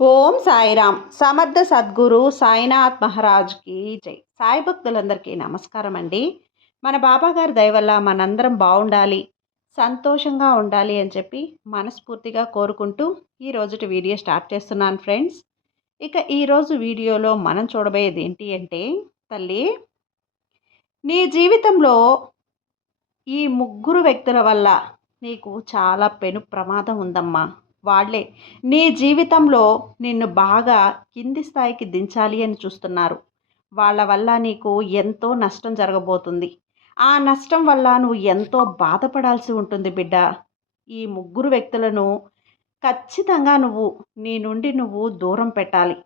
ఓం సాయిరామ్. సమర్థ సద్గురు సాయినాథ్ మహారాజ్కి జై. సాయి భక్తులందరికీ నమస్కారం అండి. మన బాబాగారి దయవల్ల మనందరం బాగుండాలి సంతోషంగా ఉండాలి అని చెప్పి మనస్ఫూర్తిగా కోరుకుంటూ ఈ రోజుటి వీడియో స్టార్ట్ చేస్తున్నాను ఫ్రెండ్స్. ఇక ఈరోజు వీడియోలో మనం చూడబోయేది ఏంటి అంటే తల్లి నీ జీవితంలో ఈ ముగ్గురు వ్యక్తుల వల్ల నీకు చాలా పెను ప్రమాదం ఉందమ్మా. వాళ్ళే నీ జీవితంలో నిన్ను బాగా కింది స్థాయికి దించాలి అని చూస్తున్నారు. వాళ్ళ వల్ల నీకు ఎంతో నష్టం జరగబోతుంది. ఆ నష్టం వల్ల నువ్వు ఎంతో బాధపడాల్సి ఉంటుంది బిడ్డ. ఈ ముగ్గురు వ్యక్తులను ఖచ్చితంగా నువ్వు నీ నుండి నువ్వు దూరం పెట్టాలి.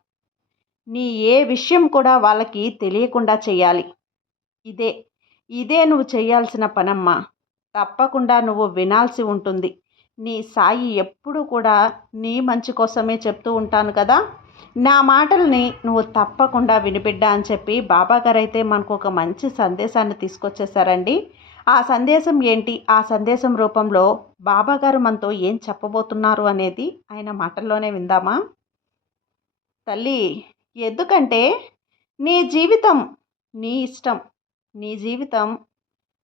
నీ ఏ విషయం కూడా వాళ్ళకి తెలియకుండా చేయాలి. ఇదే ఇదే నువ్వు చేయాల్సిన పనమ్మా. తప్పకుండా నువ్వు వినాల్సి ఉంటుంది. నీ సాయి ఎప్పుడు కూడా నీ మంచి కోసమే చెప్తూ ఉంటాను కదా. నా మాటల్ని నువ్వు తప్పకుండా వినిపిడ్డా అని చెప్పి బాబాగారు అయితే మనకు ఒక మంచి సందేశాన్ని తీసుకొచ్చేసారండి ఆ సందేశం ఏంటి? ఆ సందేశం రూపంలో బాబాగారు మనతో ఏం చెప్పబోతున్నారు అనేది ఆయన మాటల్లోనే విందామా? తల్లి ఎందుకంటే నీ జీవితం నీ ఇష్టం. నీ జీవితం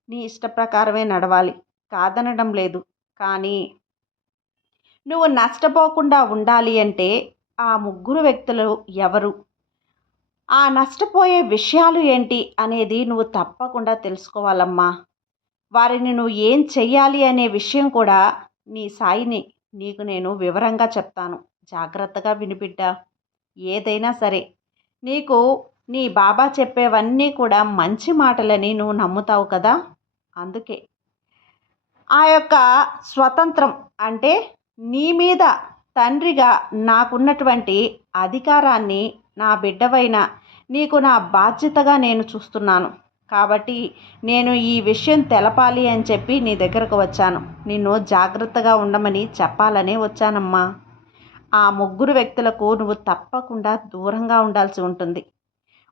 నీ ఇష్ట ప్రకారమే నడవాలి. కాదనడం లేదు. కానీ నువ్వు నష్టపోకుండా ఉండాలి అంటే ఆ ముగ్గురు వ్యక్తులు ఎవరు? ఆ నష్టపోయే విషయాలు ఏంటి అనేది నువ్వు తప్పకుండా తెలుసుకోవాలమ్మా. వారిని నువ్వు ఏం చెయ్యాలి అనే విషయం కూడా నీ సాయిని నీకు నేను వివరంగా చెప్తాను. జాగ్రత్తగా వినిపిడ్డా ఏదైనా సరే నీకు నీ బాబా చెప్పేవన్నీ కూడా మంచి మాటలని నువ్వు నమ్ముతావు కదా? అందుకే. ఆ యొక్క స్వతంత్రం అంటే నీ మీద తండ్రిగా నాకున్నటువంటి అధికారాన్ని నా బిడ్డవైన నీకు నా బాధ్యతగా నేను చూస్తున్నాను. కాబట్టి నేను ఈ విషయం తెలపాలి అని చెప్పి నీ దగ్గరకు వచ్చాను. నిన్ను జాగ్రత్తగా ఉండమని చెప్పాలనే వచ్చానమ్మా. ఆ ముగ్గురు వ్యక్తులకు నువ్వు తప్పకుండా దూరంగా ఉండాల్సి ఉంటుంది.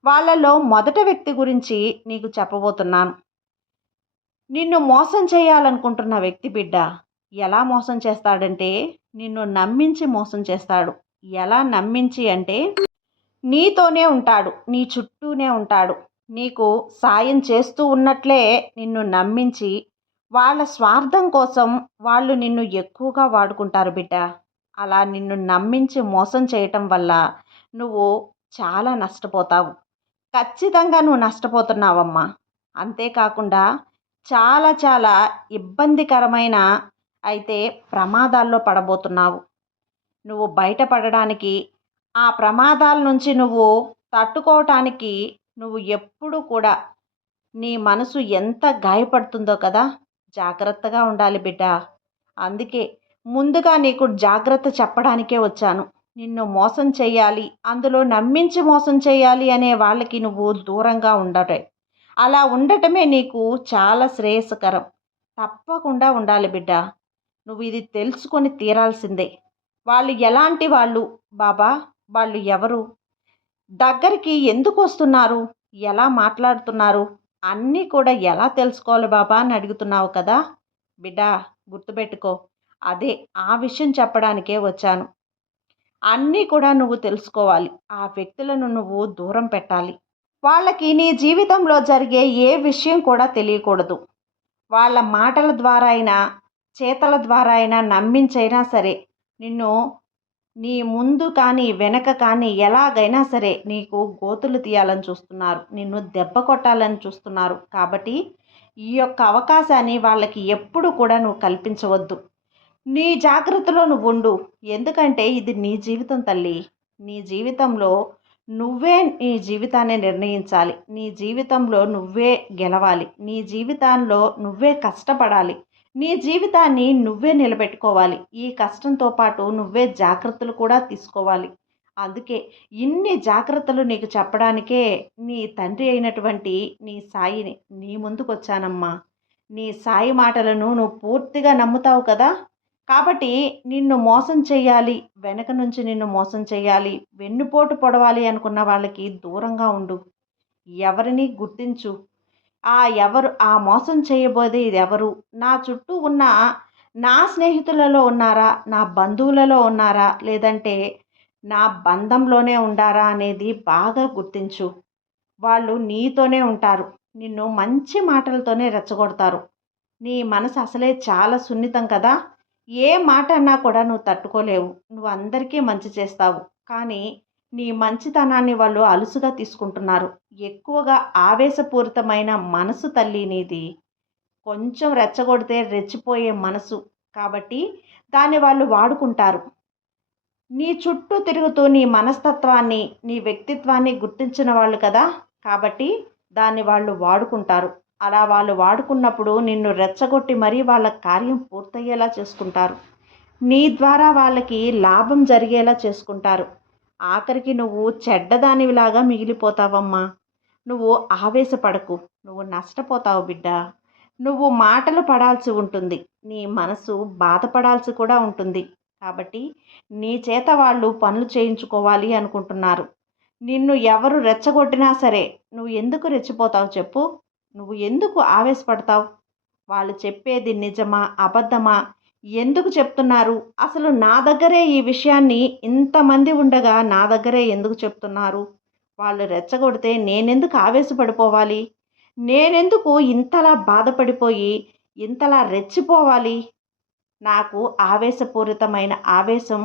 వాళ్ళలో మొదట వ్యక్తి గురించి నీకు చెప్పబోతున్నాను. నిన్ను మోసం చేయాలనుకుంటున్న వ్యక్తి బిడ్డ ఎలా మోసం చేస్తాడంటే నిన్ను నమ్మించి మోసం చేస్తాడు. ఎలా నమ్మించి అంటే నీతోనే ఉంటాడు నీ చుట్టూనే ఉంటాడు. నీకు సాయం చేస్తూ ఉన్నట్లే నిన్ను నమ్మించి వాళ్ళ స్వార్థం కోసం వాళ్ళు నిన్ను ఎక్కువగా వాడుకుంటారు బిడ్డ. అలా నిన్ను నమ్మించి మోసం చేయటం వల్ల నువ్వు చాలా నష్టపోతావు. ఖచ్చితంగా నువ్వు నష్టపోతున్నావమ్మా. అంతేకాకుండా చాలా చాలా ఇబ్బందికరమైన అయితే ప్రమాదాల్లో పడబోతున్నావు. నువ్వు బయటపడడానికి ఆ ప్రమాదాల నుంచి నువ్వు తట్టుకోవటానికి నువ్వు ఎప్పుడు కూడా నీ మనసు ఎంత గాయపడుతుందో కదా జాగ్రత్తగా ఉండాలి బిడ్డ. అందుకే ముందుగా నీకు జాగ్రత్త చెప్పడానికే వచ్చాను. నిన్ను మోసం చేయాలి అందులో నమ్మించి మోసం చేయాలి అనే వాళ్ళకి నువ్వు దూరంగా ఉండటే. అలా ఉండటమే నీకు చాలా శ్రేయస్కరం. తప్పకుండా ఉండాలి బిడ్డ. నువ్వు ఇది తెలుసుకొని తీరాల్సిందే. వాళ్ళు ఎలాంటి వాళ్ళు? బాబా వాళ్ళు ఎవరు? దగ్గరికి ఎందుకు వస్తున్నారు? ఎలా మాట్లాడుతున్నారు? అన్నీ కూడా ఎలా తెలుసుకోవాలి బాబా అని అడుగుతున్నావు కదా? బిడ్డ గుర్తుపెట్టుకో అదే ఆ విషయం చెప్పడానికే వచ్చాను. అన్నీ కూడా నువ్వు తెలుసుకోవాలి. ఆ వ్యక్తులను నువ్వు దూరం పెట్టాలి. వాళ్ళకి నీ జీవితంలో జరిగే ఏ విషయం కూడా తెలియకూడదు. వాళ్ళ మాటల ద్వారా అయినా చేతల ద్వారా అయినా నమ్మించైనా సరే నిన్ను నీ ముందు కానీ వెనక కానీ ఎలాగైనా సరే నీకు గోతులు తీయాలని చూస్తున్నారు. నిన్ను దెబ్బ కొట్టాలని చూస్తున్నారు. కాబట్టి ఈ యొక్క అవకాశాన్ని వాళ్ళకి ఎప్పుడు కూడా నువ్వు కల్పించవద్దు. నీ జాగ్రత్తలో నువ్వు ఉండు. ఎందుకంటే ఇది నీ జీవితం తల్లి. నీ జీవితంలో నువ్వే నీ జీవితాన్ని నిర్ణయించాలి. నీ జీవితంలో నువ్వే గెలవాలి. నీ జీవితంలో నువ్వే కష్టపడాలి. నీ జీవితాన్ని నువ్వే నిలబెట్టుకోవాలి. ఈ కష్టంతో పాటు నువ్వే జాగ్రత్తలు కూడా తీసుకోవాలి. అందుకే ఇన్ని జాగ్రత్తలు నీకు చెప్పడానికే నీ తండ్రి అయినటువంటి నీ సాయిని నీ ముందుకు వచ్చానమ్మా నీ సాయి మాటలను నువ్వు పూర్తిగా నమ్ముతావు కదా? కాబట్టి నిన్ను మోసం చేయాలి వెనక నుంచి నిన్ను మోసం చేయాలి వెన్నుపోటు పొడవాలి అనుకున్న వాళ్ళకి దూరంగా ఉండు. ఎవరిని గుర్తించు ఆ ఎవరు ఆ మోసం చేయబోయేది ఎవరు నా చుట్టూ ఉన్న నా స్నేహితులలో ఉన్నారా? నా బంధువులలో ఉన్నారా? లేదంటే నా బంధంలోనే ఉండారా అనేది బాగా గుర్తించు. వాళ్ళు నీతోనే ఉంటారు. నిన్ను మంచి మాటలతోనే రెచ్చగొడతారు. నీ మనసు అసలే చాలా సున్నితం కదా? ఏ మాట అన్నా కూడా నువ్వు తట్టుకోలేవు. నువ్వు అందరికీ మంచి చేస్తావు. కానీ నీ మంచితనాన్ని వాళ్ళు అలుసుగా తీసుకుంటున్నారు. ఎక్కువగా ఆవేశపూరితమైన మనసు తల్లి నీది. కొంచెం రెచ్చగొడితే రెచ్చిపోయే మనసు. కాబట్టి దాన్ని వాళ్ళు వాడుకుంటారు. నీ చుట్టూ తిరుగుతూ నీ మనస్తత్వాన్ని నీ వ్యక్తిత్వాన్ని గుర్తించిన వాళ్ళు కదా. కాబట్టి దాన్ని వాళ్ళు వాడుకుంటారు. అలా వాళ్ళు వాడుకున్నప్పుడు నిన్ను రెచ్చగొట్టి మరీ వాళ్ళ కార్యం పూర్తయ్యేలా చేసుకుంటారు. నీ ద్వారా వాళ్ళకి లాభం జరిగేలా చేసుకుంటారు. ఆఖరికి నువ్వు చెడ్డదానివిలాగా మిగిలిపోతావమ్మా. నువ్వు ఆవేశపడకు. నువ్వు నష్టపోతావు బిడ్డ. నువ్వు మాటలు పడాల్సి ఉంటుంది. నీ మనసు బాధపడాల్సి కూడా ఉంటుంది. కాబట్టి నీ చేత వాళ్ళు పనులు చేయించుకోవాలి అనుకుంటున్నారు. నిన్ను ఎవరు రెచ్చగొట్టినా సరే నువ్వు ఎందుకు రెచ్చిపోతావు చెప్పు? నువ్వు ఎందుకు ఆవేశపడతావు? వాళ్ళు చెప్పేది నిజమా? అబద్ధమా? ఎందుకు చెప్తున్నారు? అసలు నా దగ్గరే ఈ విషయాన్ని ఇంతమంది ఉండగా నా దగ్గరే ఎందుకు చెప్తున్నారు? వాళ్ళు రెచ్చగొడితే నేనెందుకు ఆవేశపడిపోవాలి? నేనెందుకు ఇంతలా బాధపడిపోయి ఇంతలా రెచ్చిపోవాలి? నాకు ఆవేశపూరితమైన ఆవేశం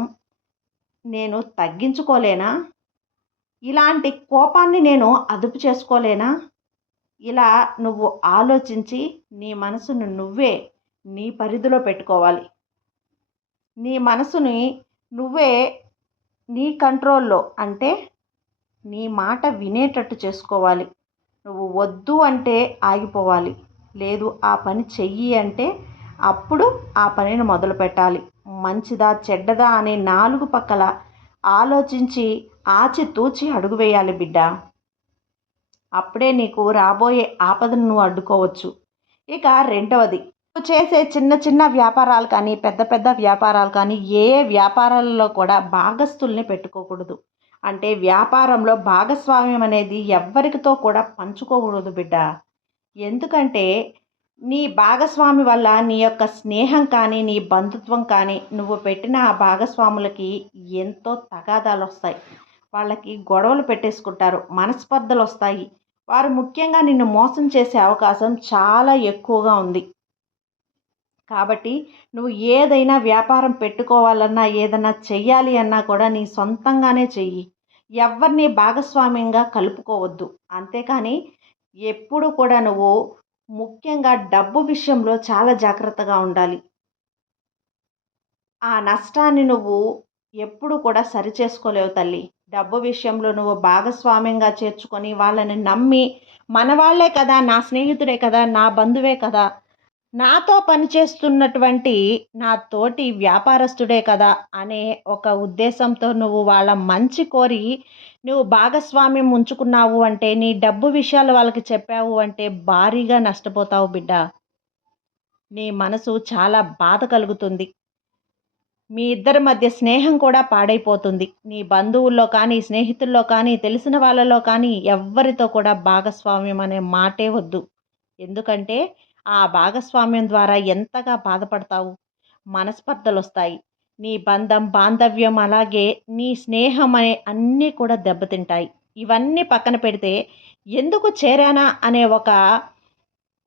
నేను తగ్గించుకోలేనా? ఇలాంటి కోపాన్ని నేను అదుపు చేసుకోలేనా? ఇలా నువ్వు ఆలోచించి నీ మనసును నువ్వే నీ పరిధిలో పెట్టుకోవాలి. నీ మనసుని నువ్వే నీ కంట్రోల్లో అంటే నీ మాట వినేటట్టు చేసుకోవాలి. నువ్వు వద్దు అంటే ఆగిపోవాలి. లేదు ఆ పని చెయ్యి అంటే అప్పుడు ఆ పనిని మొదలు పెట్టాలి. మంచిదా చెడ్డదా అనే నాలుగు పక్కల ఆలోచించి ఆచితూచి అడుగు వేయాలి బిడ్డ. అప్పుడే నీకు రాబోయే ఆపదను నువ్వు అడ్డుకోవచ్చు. ఇక రెండవది చేసే చిన్న చిన్న వ్యాపారాలు కానీ పెద్ద పెద్ద వ్యాపారాలు కానీ ఏ వ్యాపారాలలో కూడా భాగస్తుల్ని పెట్టుకోకూడదు. అంటే వ్యాపారంలో భాగస్వామ్యం అనేది ఎవ్వరికితో కూడా పంచుకోకూడదు బిడ్డ. ఎందుకంటే నీ భాగస్వామి వల్ల నీ యొక్క స్నేహం కానీ నీ బంధుత్వం కానీ నువ్వు పెట్టిన ఆ భాగస్వాములకి ఎంతో తగాదాలు వస్తాయి. వాళ్ళకి గొడవలు పెట్టేసుకుంటారు మనస్పర్ధలు వస్తాయి. వారు ముఖ్యంగా నిన్ను మోసం చేసే అవకాశం చాలా ఎక్కువగా ఉంది. కాబట్టి నువ్వు ఏదైనా వ్యాపారం పెట్టుకోవాలన్నా ఏదైనా చెయ్యాలి అన్నా కూడా నీ సొంతంగానే చెయ్యి. ఎవరిని భాగస్వామ్యంగా కలుపుకోవద్దు. అంతేకాని ఎప్పుడు కూడా నువ్వు ముఖ్యంగా డబ్బు విషయంలో చాలా జాగ్రత్తగా ఉండాలి. ఆ నష్టాన్ని నువ్వు ఎప్పుడు కూడా సరి చేసుకోలేవు తల్లి. డబ్బు విషయంలో నువ్వు భాగస్వామ్యంగా చేర్చుకొని వాళ్ళని నమ్మి మన వాళ్ళే కదా నా స్నేహితుడే కదా నా బంధువే కదా నాతో పనిచేస్తున్నటువంటి నా తోటి వ్యాపారస్తుడే కదా అనే ఒక ఉద్దేశంతో నువ్వు వాళ్ళ మంచి కోరి నువ్వు భాగస్వామ్యం ఉంచుకున్నావు అంటే నీ డబ్బు విషయాలు వాళ్ళకి చెప్పావు అంటే భారీగా నష్టపోతావు బిడ్డ. నీ మనసు చాలా బాధ కలుగుతుంది. మీ ఇద్దరి మధ్య స్నేహం కూడా పాడైపోతుంది. నీ బంధువుల్లో కానీ స్నేహితుల్లో కానీ తెలిసిన వాళ్ళలో కానీ ఎవ్వరితో కూడా భాగస్వామ్యం అనే మాటే వద్దు. ఎందుకంటే ఆ భాగస్వామ్యం ద్వారా ఎంతగా బాధపడతావు? మనస్పర్ధలు వస్తాయి నీ బంధం బాంధవ్యం అలాగే నీ స్నేహం అనే అన్నీ కూడా దెబ్బతింటాయి. ఇవన్నీ పక్కన పెడితే ఎందుకు చేరానా అనే ఒక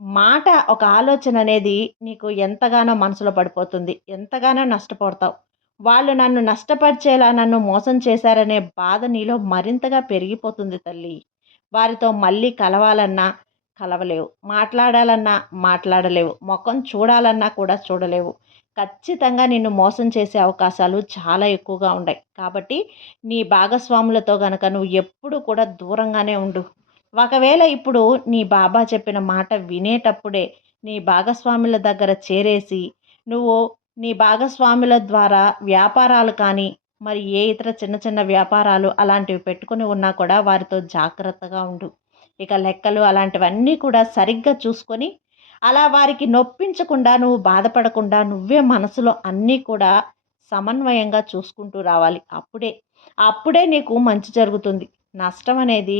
మాట ఒక ఆలోచన అనేది నీకు ఎంతగానో మనసులో పడిపోతుంది. ఎంతగానో నష్టపోతావు. వాళ్ళు నన్ను నష్టపరిచేలా నన్ను మోసం చేశారనే బాధ నీలో మరింతగా పెరిగిపోతుంది తల్లి. వారితో మళ్ళీ కలవాలన్నా కలవలేవు. మాట్లాడాలన్నా మాట్లాడలేవు. ముఖం చూడాలన్నా కూడా చూడలేవు. ఖచ్చితంగా నిన్ను మోసం చేసే అవకాశాలు చాలా ఎక్కువగా ఉన్నాయి కాబట్టి నీ భాగస్వాములతో గనక నువ్వు ఎప్పుడు కూడా దూరంగానే ఉండు. ఒకవేళ ఇప్పుడు నీ బాబా చెప్పిన మాట వినేటప్పుడే నీ భాగస్వాముల దగ్గర చేరేసి నువ్వు నీ భాగస్వాముల ద్వారా వ్యాపారాలు కానీ మరి ఏ ఇతర చిన్న చిన్న వ్యాపారాలు అలాంటివి పెట్టుకుని ఉన్నా కూడా వారితో జాగ్రత్తగా ఉండు. ఇక లెక్కలు అలాంటివన్నీ కూడా సరిగ్గా చూసుకొని అలా వారికి నొప్పించకుండా నువ్వు బాధపడకుండా నువ్వే మనసులో అన్నీ కూడా సమన్వయంగా చూసుకుంటూ రావాలి. అప్పుడే అప్పుడే నీకు మంచి జరుగుతుంది. నష్టం అనేది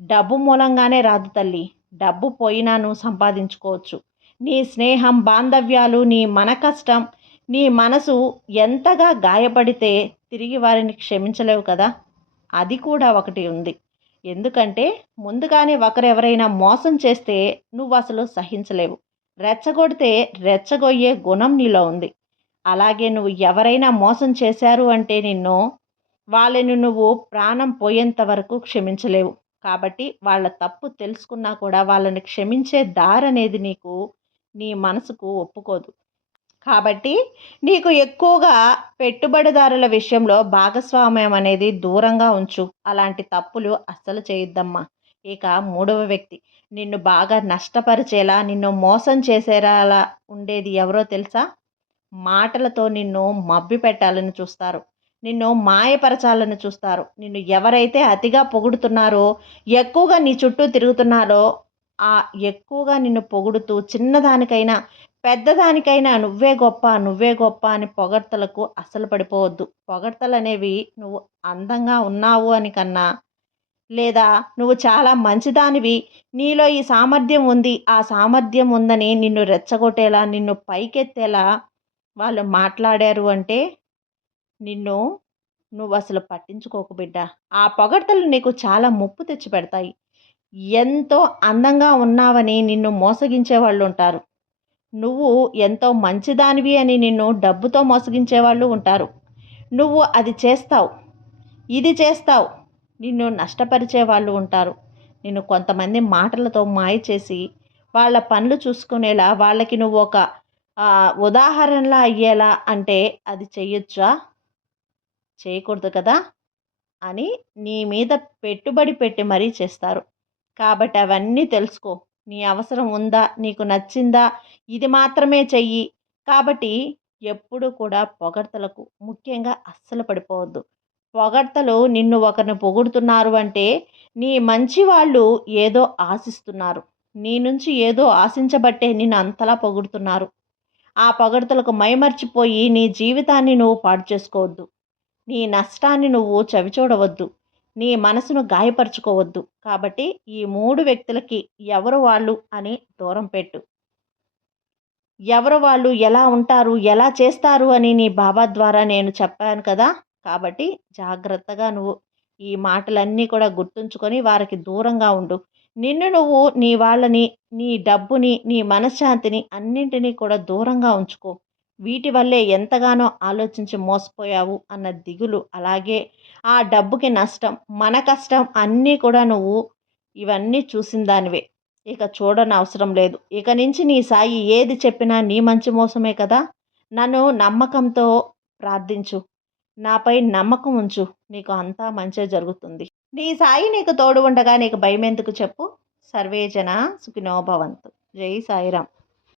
డబ్బు మూలంగానే రాదు తల్లి. డబ్బు పోయినా నువ్వు సంపాదించుకోవచ్చు. నీ స్నేహం బాంధవ్యాలు నీ మన కష్టం నీ మనసు ఎంతగా గాయపడితే తిరిగి వారిని క్షమించలేవు కదా? అది కూడా ఒకటి ఉంది. ఎందుకంటే ముందుగానే ఒకరు ఎవరైనా మోసం చేస్తే నువ్వు అసలు సహించలేవు. రెచ్చగొడితే రెచ్చగొయ్యే గుణం నీలో ఉంది. అలాగే నువ్వు ఎవరైనా మోసం చేశారు అంటే నిన్ను వాళ్ళని నువ్వు ప్రాణం పోయేంత వరకు క్షమించలేవు. కాబట్టి వాళ్ళ తప్పు తెలుసుకున్నా కూడా వాళ్ళని క్షమించే దారి అనేది నీకు నీ మనసుకు ఒప్పుకోదు. కాబట్టి నీకు ఎక్కువగా పెట్టుబడిదారుల విషయంలో భాగస్వామ్యం అనేది దూరంగా ఉంచు. అలాంటి తప్పులు అస్సలు చేయొద్దమ్మా. ఇక మూడవ వ్యక్తి నిన్ను బాగా నష్టపరిచేలా నిన్ను మోసం చేసేలా ఉండేది ఎవరో తెలుసా? మాటలతో నిన్ను మబ్బి పెట్టాలని చూస్తారు. నిన్ను మాయపరచాలని చూస్తారు. నిన్ను ఎవరైతే అతిగా పొగుడుతున్నారో ఎక్కువగా నీ చుట్టూ తిరుగుతున్నారో ఆ ఎక్కువగా నిన్ను పొగుడుతూ చిన్నదానికైనా పెద్దదానికైనా నువ్వే గొప్ప నువ్వే గొప్ప అని పొగడ్తలకు అస్సలు పడిపోవద్దు. పొగడ్తలు అనేవి నువ్వు అందంగా ఉన్నావు అని కన్నా లేదా నువ్వు చాలా మంచిదానివి నీలో ఈ సామర్థ్యం ఉంది ఆ సామర్థ్యం ఉందని నిన్ను రెచ్చగొట్టేలా నిన్ను పైకెత్తేలా వాళ్ళు మాట్లాడారు అంటే నిన్ను నువ్వు అసలు పట్టించుకోకు బిడ్డ. ఆ పొగడ్తలు నీకు చాలా ముప్పు తెచ్చి పెడతాయి ఎంతో అందంగా ఉన్నావని నిన్ను మోసగించే వాళ్ళు ఉంటారు నువ్వు ఎంతో మంచిదానివి అని నిన్ను డబ్బుతో మోసగించే వాళ్ళు ఉంటారు. నువ్వు అది చేస్తావు. ఇది చేస్తావు. నిన్ను నష్టపరిచే వాళ్ళు ఉంటారు. నిన్ను కొంతమంది మాటలతో మాయ చేసి వాళ్ళ పనులు చూసుకునేలా వాళ్ళకి నువ్వు ఒక ఉదాహరణలా అయ్యేలా అంటే అది చెయ్యొచ్చా చేయకూడదు కదా? అని నీ మీద పెట్టుబడి పెట్టి మరీ చేస్తారు. కాబట్టి అవన్నీ తెలుసుకో. నీ అవసరం ఉందా? నీకు నచ్చిందా? ఇది మాత్రమే చెయ్యి. కాబట్టి ఎప్పుడు కూడా పొగడ్తలకు ముఖ్యంగా అస్సలు పడిపోవద్దు. పొగడ్తలు నిన్ను ఒకరిని పొగుడుతున్నారు అంటే నీ మంచి వాళ్ళు ఏదో ఆశిస్తున్నారు. నీ నుంచి ఏదో ఆశించబట్టే నిన్ను అంతలా పొగుడుతున్నారు. ఆ పొగడ్తలకు మైమర్చిపోయి నీ జీవితాన్ని నువ్వు పాడు చేసుకోవద్దు. నీ నష్టాన్ని నువ్వు చవిచూడవద్దు. నీ మనసును గాయపరుచుకోవద్దు. కాబట్టి ఈ మూడు వ్యక్తులకి ఎవరు వాళ్ళు అని దూరం పెట్టు. ఎవరు వాళ్ళు ఎలా ఉంటారు ఎలా చేస్తారు అని నీ బాబా ద్వారా నేను చెప్పాను కదా! కాబట్టి జాగ్రత్తగా నువ్వు ఈ మాటలన్నీ కూడా గుర్తుంచుకొని వారికి దూరంగా ఉండు. నిన్ను నువ్వు నీ వాళ్ళని నీ డబ్బుని నీ మనశ్శాంతిని అన్నింటినీ కూడా దూరంగా ఉంచుకో. వీటి వల్లే ఎంతగానో ఆలోచించి మోసపోయావు అన్న దిగులు అలాగే ఆ డబ్బుకి నష్టం మన కష్టం అన్నీ కూడా నువ్వు ఇవన్నీ చూసిన దానివే. ఇక చూడని అవసరం లేదు. ఇక నుంచి నీ సాయి ఏది చెప్పినా నీ మంచి మోసమే కదా. నన్ను నమ్మకంతో ప్రార్థించు. నాపై నమ్మకం ఉంచు. నీకు అంతా మంచి జరుగుతుంది. నీ సాయి నీకు తోడు ఉండగా నీకు భయం ఎందుకు చెప్పు సర్వేజన సుఖినోభవంతు జై సాయిరామ్.